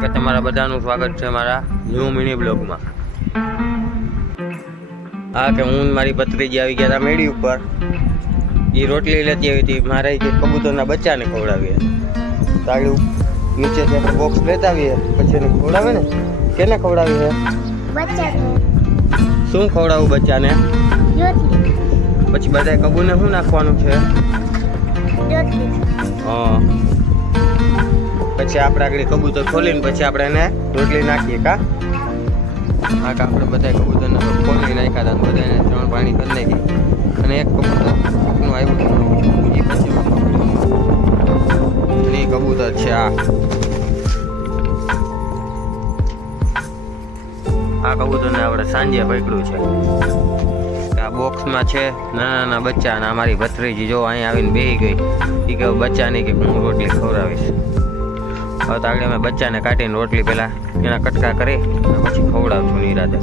કે તમારા બધાનું સ્વાગત છે મારા ન્યૂ મિની બ્લોગમાં. હા કે હું મારી ભત્રીજી આવી ગયા હતા મેળી ઉપર. એ રોટલી લેતી આવી હતી, મારે કે કબૂતરના બચ્ચાને ખવડાવીએ. તો આગળ નીચેથી આપણે બોક્સ લેતા આવીએ, પછી એને ખવડાવે ને. કેને ખવડાવીએ? બચ્ચાને. શું ખવડાવું બચ્ચાને? રોટલી. પછી બધા કબૂને શું નાખવાનું છે? રોટલી. હા. પછી આપણે આગળ કબૂતર ખોલીને પછી આપણે એને રોટલી નાખીએ કા. હા કે આપણે બધા કબૂતરને ખોલી નાખ્યા હતા, બધાને 3 પાણી કરી નાખી. અને એક કબૂતર કોકનું આવ્યું હતું એ પછી એ કબૂતર છે આ કબૂતરને આપણે સાંજે પકડ્યું છે. આ બોક્સમાં છે નાના નાના બચ્ચા, અને અમારી ભત્રીજી જો અહીંયા આવીને બેસી ગઈ. એ કે બચ્ચાની કે હું રોટલી ખવડાવીશ. હવે તો આગળ અમે બચ્ચાને કાઢીને રોટલી પહેલાં એના કટકા કરી અને પછી ખવડાવશું નિરાતે.